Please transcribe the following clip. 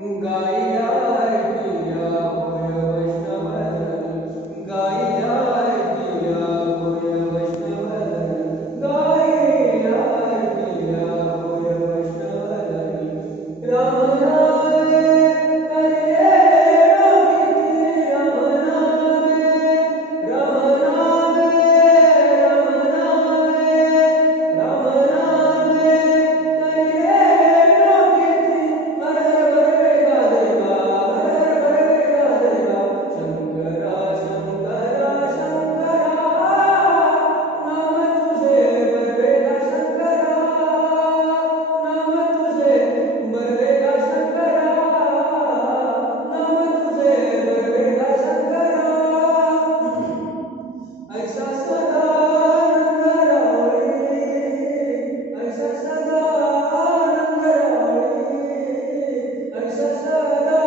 गाईला ऐकिया होय वैष्णवजन गाईला ऐकिया होय वैष्णवजन गाईला ऐकिया होय वैष्णवजन राम नामे करिये किती राम नामे राम नामे राम नामे राम नामे करिये किती हर शंकरा शंकरा शंकरा नाम तुझे बरवेगा शंकरा नाम तुझे बरवेगा शंकरा नाम तुझे बरवेगा शंकरा ऐसा सदानंद रावळी ऐसा सदानंद रावळी ऐसा सदा